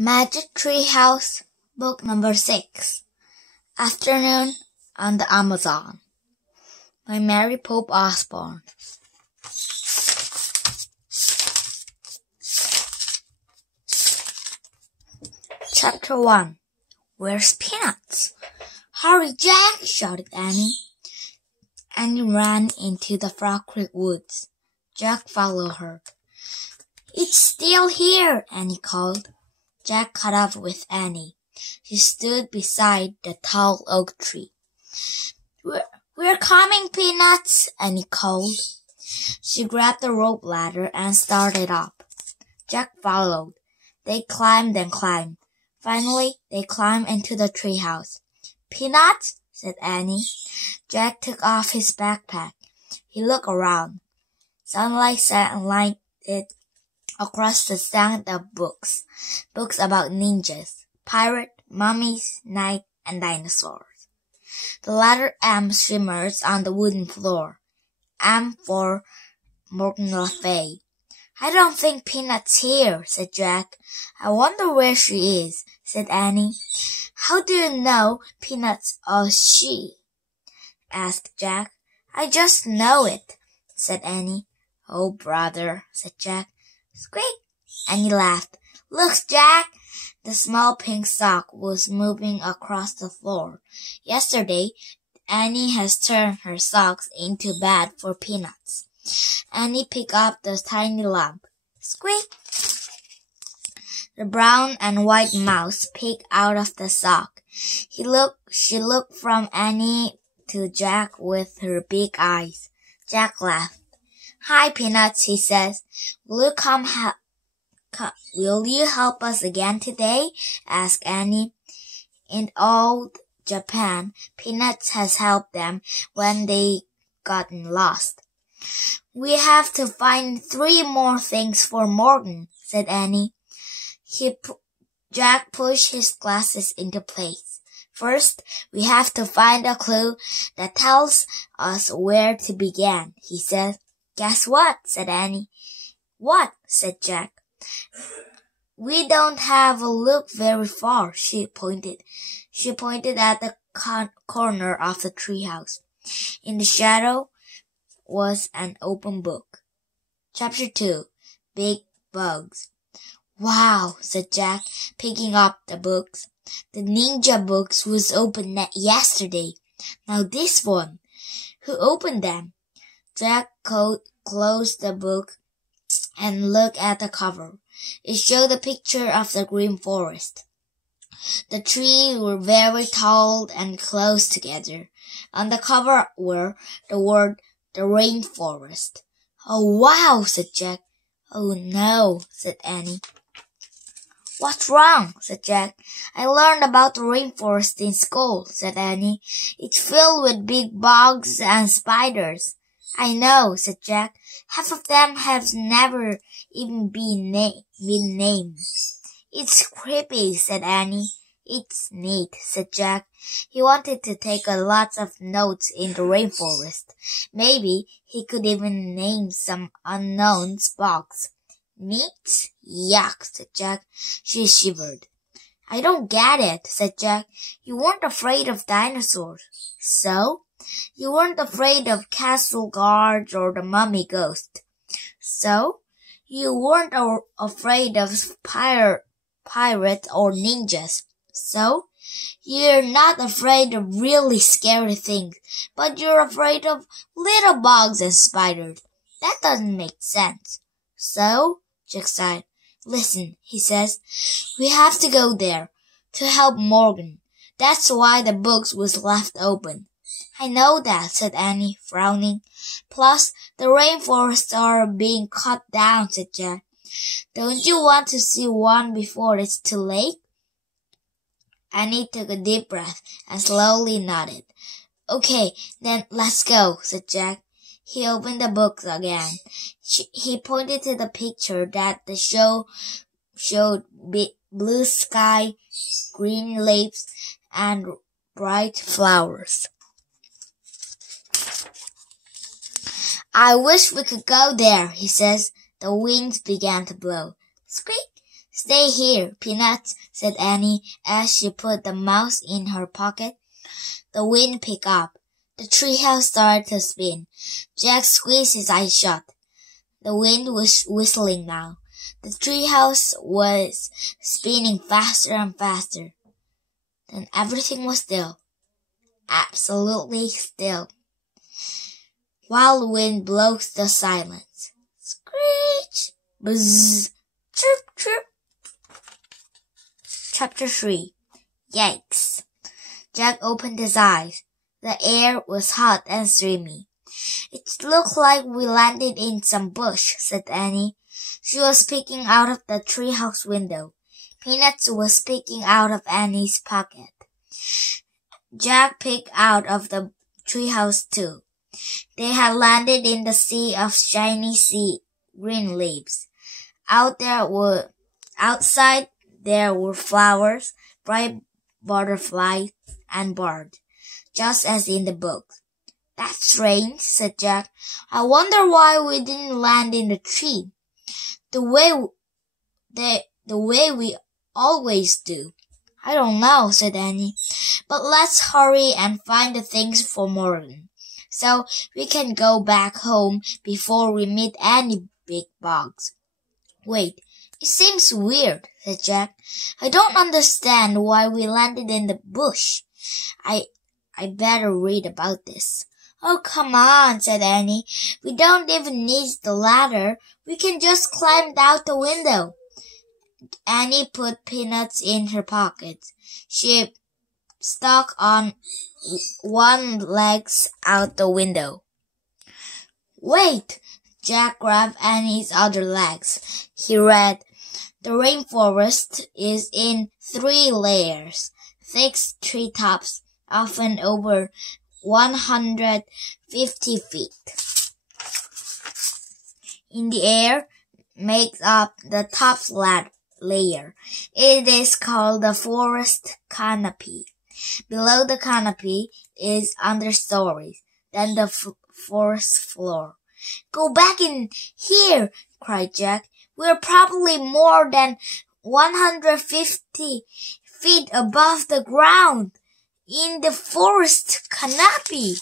Magic Tree House, Book Number 6, Afternoon on the Amazon, by Mary Pope Osborne. Chapter 1. Where's Peanuts? Hurry, Jack! Shouted Annie. Annie ran into the Frog Creek woods. Jack followed her. It's still here, Annie called. Jack caught up with Annie. She stood beside the tall oak tree. We're coming, Peanuts, Annie called. She grabbed the rope ladder and started up. Jack followed. They climbed and climbed. Finally, they climbed into the treehouse. Peanuts, said Annie. Jack took off his backpack. He looked around. Sunlight lighted across the stand of books. Books about ninjas, pirates, mummies, knights, and dinosaurs. The letter M shimmered on the wooden floor. M for Morgan Le Fay. I don't think Peanut's here, said Jack. I wonder where she is, said Annie. How do you know Peanut's a she? Asked Jack. I just know it, said Annie. Oh, brother, said Jack. Squeak! Annie laughed. Look, Jack! The small pink sock was moving across the floor. Yesterday, Annie has turned her socks into bed for Peanuts. Annie picked up the tiny lump. Squeak! The brown and white mouse peeked out of the sock. She looked from Annie to Jack with her big eyes. Jack laughed. Hi, Peanuts, he says. Will you help us again today? Asked Annie. In old Japan, Peanuts has helped them when they gotten lost. We have to find 3 more things for Morgan, said Annie. Jack pushed his glasses into place. First, we have to find a clue that tells us where to begin, he said. Guess what? Said Annie. What? Said Jack. We don't have a look very far, she pointed. She pointed at the corner of the treehouse. In the shadow was an open book. Chapter 2. Big Bugs. Wow, said Jack, picking up the books. The ninja books was opened yesterday. Now this one. Who opened them? Jack closed the book and looked at the cover. It showed a picture of the green forest. The trees were very tall and close together. On the cover were the word the rainforest. Oh, wow, said Jack. Oh, no, said Annie. What's wrong? Said Jack. I learned about the rainforest in school, said Annie. It's filled with big bugs and spiders. I know, said Jack. Half of them have never even been named. It's creepy, said Annie. It's neat, said Jack. He wanted to take a lot of notes in the rainforest. Maybe he could even name some unknown bugs. Neat? Yuck, said Jack. She shivered. I don't get it, said Jack. You weren't afraid of dinosaurs. So? You weren't afraid of castle guards or the mummy ghost. So? You weren't afraid of pirates or ninjas. So? You're not afraid of really scary things, but you're afraid of little bugs and spiders. That doesn't make sense. So? Jack sighed. Listen, he says, we have to go there to help Morgan. That's why the books was left open. I know that, said Annie, frowning. Plus, the rainforests are being cut down, said Jack. Don't you want to see one before it's too late? Annie took a deep breath and slowly nodded. Okay, then let's go, said Jack. He opened the books again. He pointed to the picture that the show showed blue sky, green leaves, and bright flowers. I wish we could go there, he says. The winds began to blow. Squeak! Stay here, Peanuts, said Annie as she put the mouse in her pocket. The wind picked up. The treehouse started to spin. Jack squeezed his eyes shut. The wind was whistling now. The treehouse was spinning faster and faster. Then everything was still. Absolutely still. Wild wind blows the silence. Screech! Buzz! Chirp, chirp! Chapter 3. Yikes! Jack opened his eyes. The air was hot and streamy. It looked like we landed in some bush, said Annie. She was peeking out of the treehouse window. Peanuts was peeking out of Annie's pocket. Jack peeked out of the treehouse too. They had landed in the sea of shiny sea green leaves. Outside there were flowers, bright butterflies, and birds, just as in the book. That's strange, said Jack. I wonder why we didn't land in the tree. The way we always do. I don't know, said Annie. But let's hurry and find the things for Morgan, so we can go back home before we meet any big bugs. Wait, it seems weird, said Jack. I don't understand why we landed in the bush. I better read about this. Oh, come on, said Annie. We don't even need the ladder. We can just climb out the window. Annie put Peanuts in her pocket. She stuck on one leg out the window. Wait! Jack grabbed Annie's other legs. He read, The rainforest is in 3 layers. Thick treetops, often over 150 feet. In the air, makes up the top layer. It is called the forest canopy. Below the canopy is understory, then the forest floor. Go back in here, cried Jack. We're probably more than 150 feet above the ground in the forest canopy.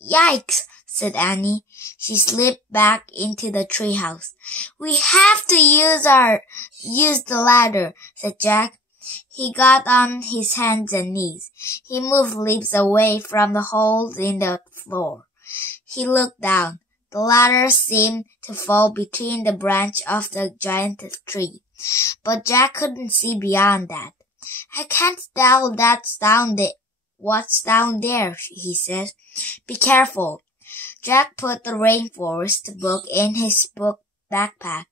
Yikes, said Annie. She slipped back into the treehouse. We have to use the ladder, said Jack. He got on his hands and knees. He moved leaves away from the holes in the floor. He looked down. The ladder seemed to fall between the branch of the giant tree, but Jack couldn't see beyond that. I can't tell what's down there, he said. Be careful. Jack put the rainforest book in his book backpack.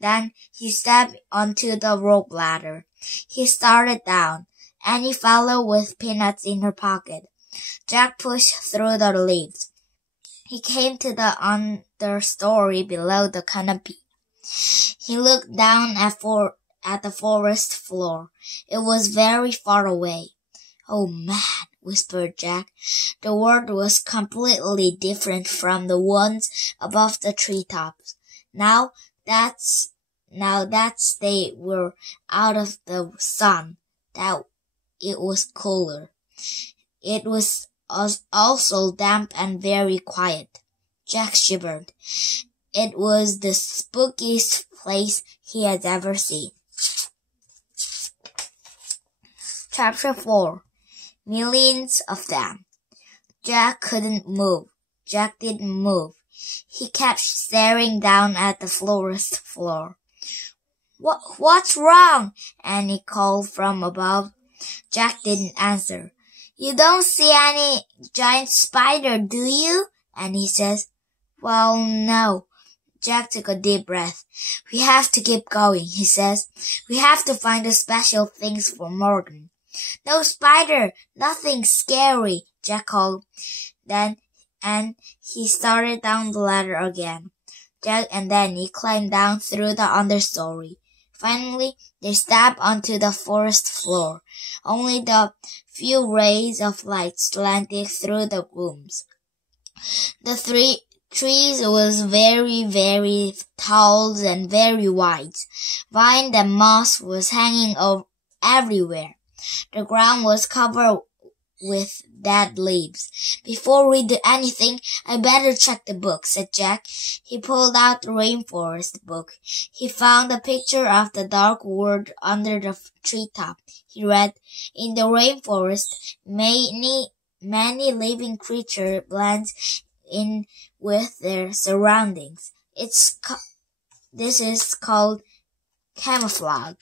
Then he stepped onto the rope ladder. He started down. Annie followed with Peanuts in her pocket. Jack pushed through the leaves. He came to the understory below the canopy. He looked down at the forest floor. It was very far away. Oh man, whispered Jack. The world was completely different from the ones above the treetops. Now that they were out of the sun, that it was cooler. It was also damp and very quiet. Jack shivered. It was the spookiest place he had ever seen. Chapter 4. Millions of them. Jack couldn't move. Jack didn't move. He kept staring down at the forest floor. What's wrong? Annie called from above. Jack didn't answer. You don't see any giant spider, do you? Annie says. Well, no. Jack took a deep breath. We have to keep going, he says. We have to find the special things for Morgan. No spider, nothing scary, Jack called. And he started down the ladder again. Jack and Danny climbed down through the understory. Finally, they stepped onto the forest floor. Only the few rays of light slanted through the rooms. The Trees was very, very tall and very wide. Vine and moss was hanging everywhere. The ground was covered with dead leaves. Before we do anything, I better check the book, said Jack. He pulled out the rainforest book. He found a picture of the dark world under the treetop. He read, "In the rainforest, many living creatures blend in with their surroundings. This is called camouflage."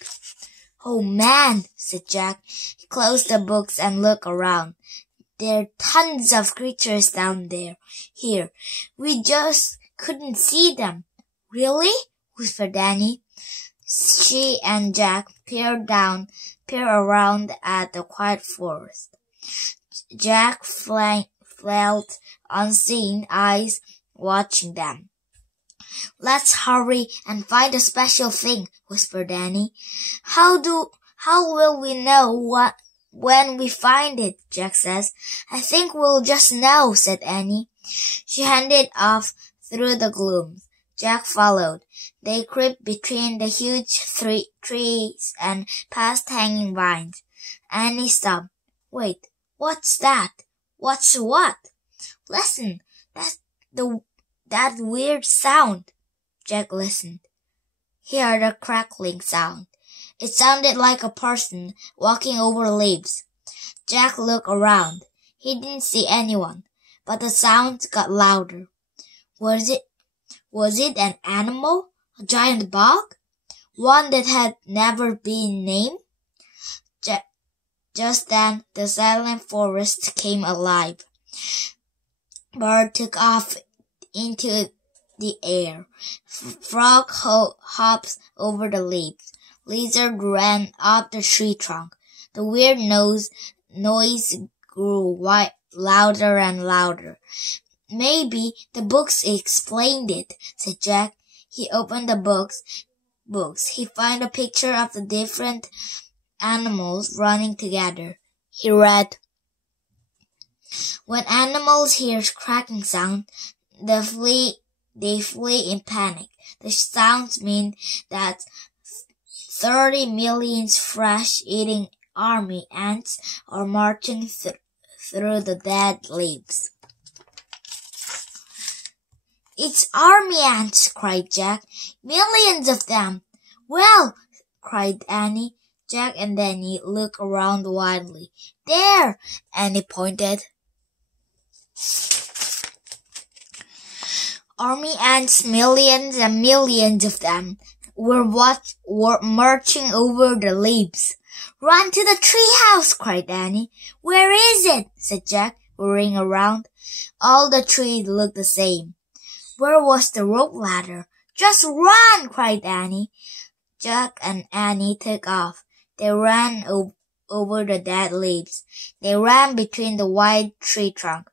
"Oh man," said Jack. He closed the books and looked around. "There are tons of creatures down there. Here, we just couldn't see them." "Really?" whispered Annie. She and Jack peered around at the quiet forest. Jack felt unseen eyes watching them. "Let's hurry and find a special thing," whispered Annie. How will we know when we find it?" Jack says. "I think we'll just know," said Annie. She headed off through the gloom. Jack followed. They crept between the huge trees and past hanging vines. Annie stopped. "Wait, what's that?" "What's what?" "Listen, that weird sound." Jack listened. He heard a crackling sound. It sounded like a person walking over leaves. Jack looked around. He didn't see anyone, but the sound got louder. Was it an animal? A giant bug? One that had never been named? Just then, the silent forest came alive. Bird took off into the air. Frog hopped over the leaves. Lizard ran up the tree trunk. The weird noise grew louder and louder. "Maybe the books explained it," said Jack. He opened the books. He found a picture of the different animals running together. He read, "When animals hear cracking sound, they flee in panic. The sounds mean that 30 million flesh-eating army ants are marching through the dead leaves." "It's army ants," cried Jack. "Millions of them." "Well," cried Annie. Jack and Danny looked around wildly. "There!" Annie pointed. Army ants, millions and millions of them, were marching over the leaves. "Run to the treehouse!" cried Annie. "Where is it?" said Jack, whirring around. All the trees looked the same. "Where was the rope ladder?" "Just run!" cried Annie. Jack and Annie took off. They ran over the dead leaves. They ran between the wide tree trunk.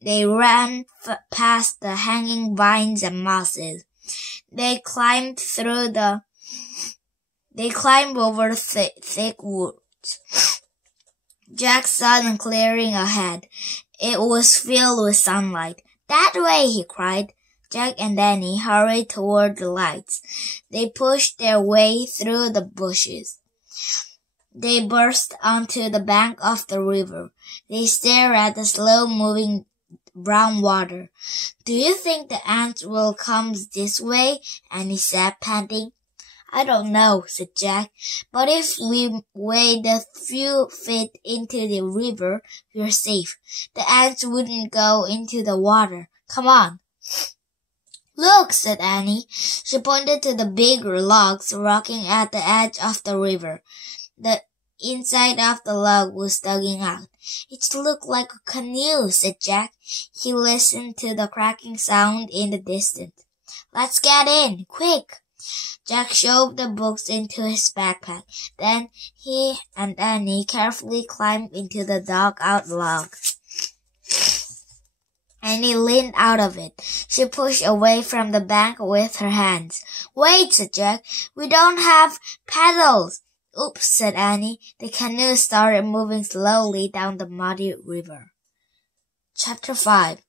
They ran past the hanging vines and mosses. They climbed over thick woods. Jack saw them clearing ahead. It was filled with sunlight. "That way!" he cried. Jack and Danny hurried toward the lights. They pushed their way through the bushes. They burst onto the bank of the river. They stared at the slow-moving brown water. "Do you think the ants will come this way?" Annie said, panting. "I don't know," said Jack, "but if we wade a few feet into the river, we're safe. The ants wouldn't go into the water. Come on." "Look," said Annie. She pointed to the big logs rocking at the edge of the river. The inside of the log was sticking out. "It looked like a canoe," said Jack. He listened to the cracking sound in the distance. "Let's get in, quick." Jack shoved the books into his backpack. Then he and Annie carefully climbed into the dug-out log. Annie leaned out of it. She pushed away from the bank with her hands. "Wait," said Jack. "We don't have paddles." "Oops," said Annie. The canoe started moving slowly down the muddy river. Chapter 5.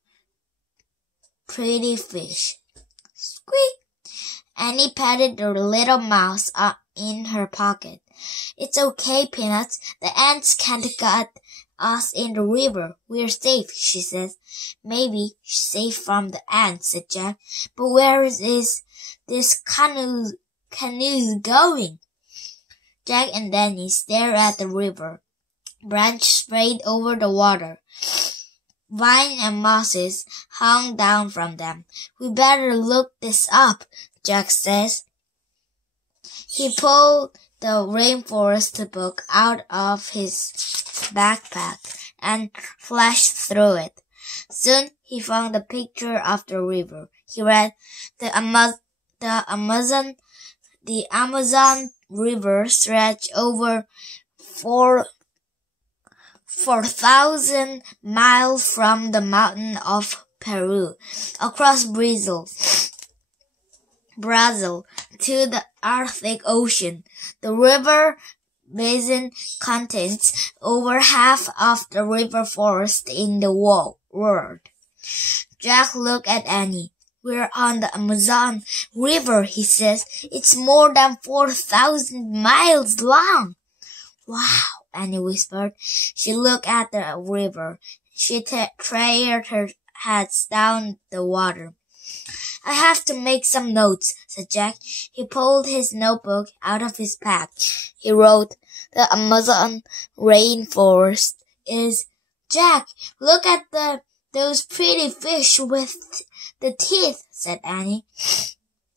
pretty fish. Squeak! Annie patted the little mouse in her pocket. It's okay, Peanuts. The ants can't get us in the river. We're safe, she says. Maybe safe from the ants, said Jack. But where is this canoe going? Jack and Danny stared at the river. Branches sprayed over the water. Vine and mosses hung down from them. We better look this up, Jack says. He pulled the rainforest book out of his backpack and flashed through it. Soon he found a picture of the river. He read, The Amazon River stretched over 4,000 miles from the mountain of Peru, across Brazil to the Arctic Ocean. The river basin contains over half of the river forest in the world. Jack looked at Annie. We're on the Amazon River, he says. It's more than 4,000 miles long. Wow, Annie whispered. She looked at the river. She trailed her heads down the water. I have to make some notes, said Jack. He pulled his notebook out of his pack. He wrote, The Amazon rainforest is... Jack, look at those pretty fish with the teeth, said Annie.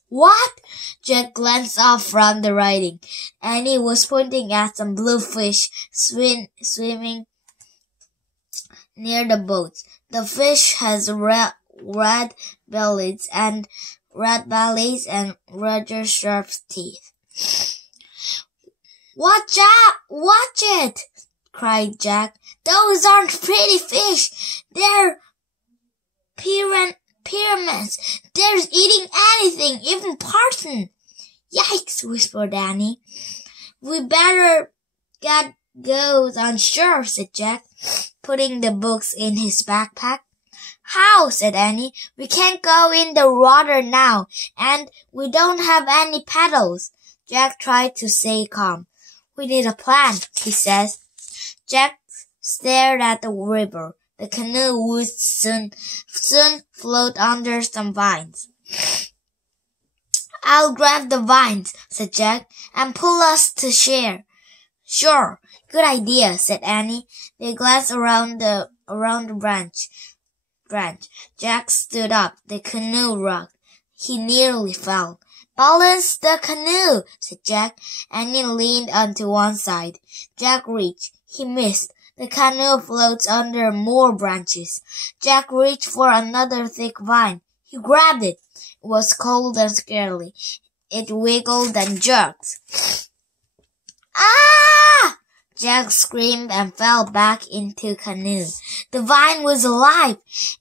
What? Jack glanced up from the writing. Annie was pointing at some blue fish swimming near the boat. The fish has red bellies and rather sharp teeth. Watch it! cried Jack. Those aren't pretty fish. They're pyramids. They're eating anything, even Parson. Yikes, whispered Annie. We better get those on shore, said Jack, putting the books in his backpack. How? Said Annie. We can't go in the water now, and we don't have any paddles. Jack tried to stay calm. We need a plan, he says. Jack stared at the river. The canoe would soon float under some vines. I'll grab the vines, said Jack, and pull us to shore. Sure, good idea, said Annie. They glanced around the branch. Jack stood up. The canoe rocked. He nearly fell. Balance the canoe, said Jack. Annie leaned onto one side. Jack reached. He missed. The canoe floats under more branches. Jack reached for another thick vine. He grabbed it. It was cold and scary. It wiggled and jerked. Ah! Jack screamed and fell back into the canoe. The vine was alive.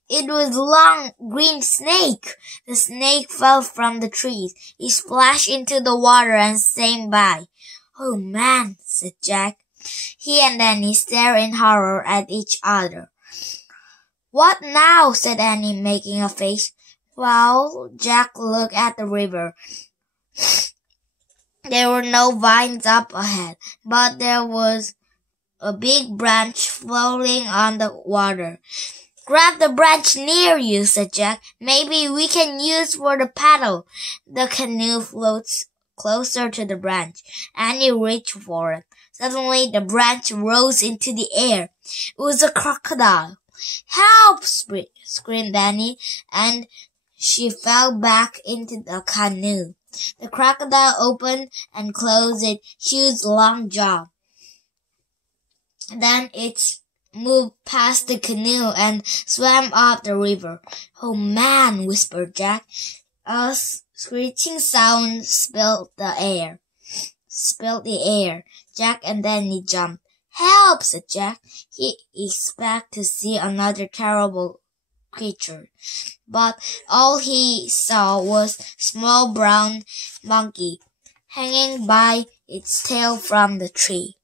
It was a long green snake. The snake fell from the trees. It splashed into the water and sank by. Oh man, said Jack. He and Annie stared in horror at each other. What now? Said Annie, making a face. Well, Jack looked at the river. There were no vines up ahead, but there was a big branch floating on the water. Grab the branch near you, said Jack. Maybe we can use for the paddle. The canoe floats closer to the branch. Annie reached for it. Suddenly, the branch rose into the air. It was a crocodile. Help! Screamed Annie, and she fell back into the canoe. The crocodile opened and closed its huge long jaw. Then it moved past the canoe and swam up the river. Oh man, whispered Jack. A screeching sound spilled the air. Jack and Danny jumped. Help, said Jack. He expected to see another terrible creature, but all he saw was a small brown monkey hanging by its tail from the tree.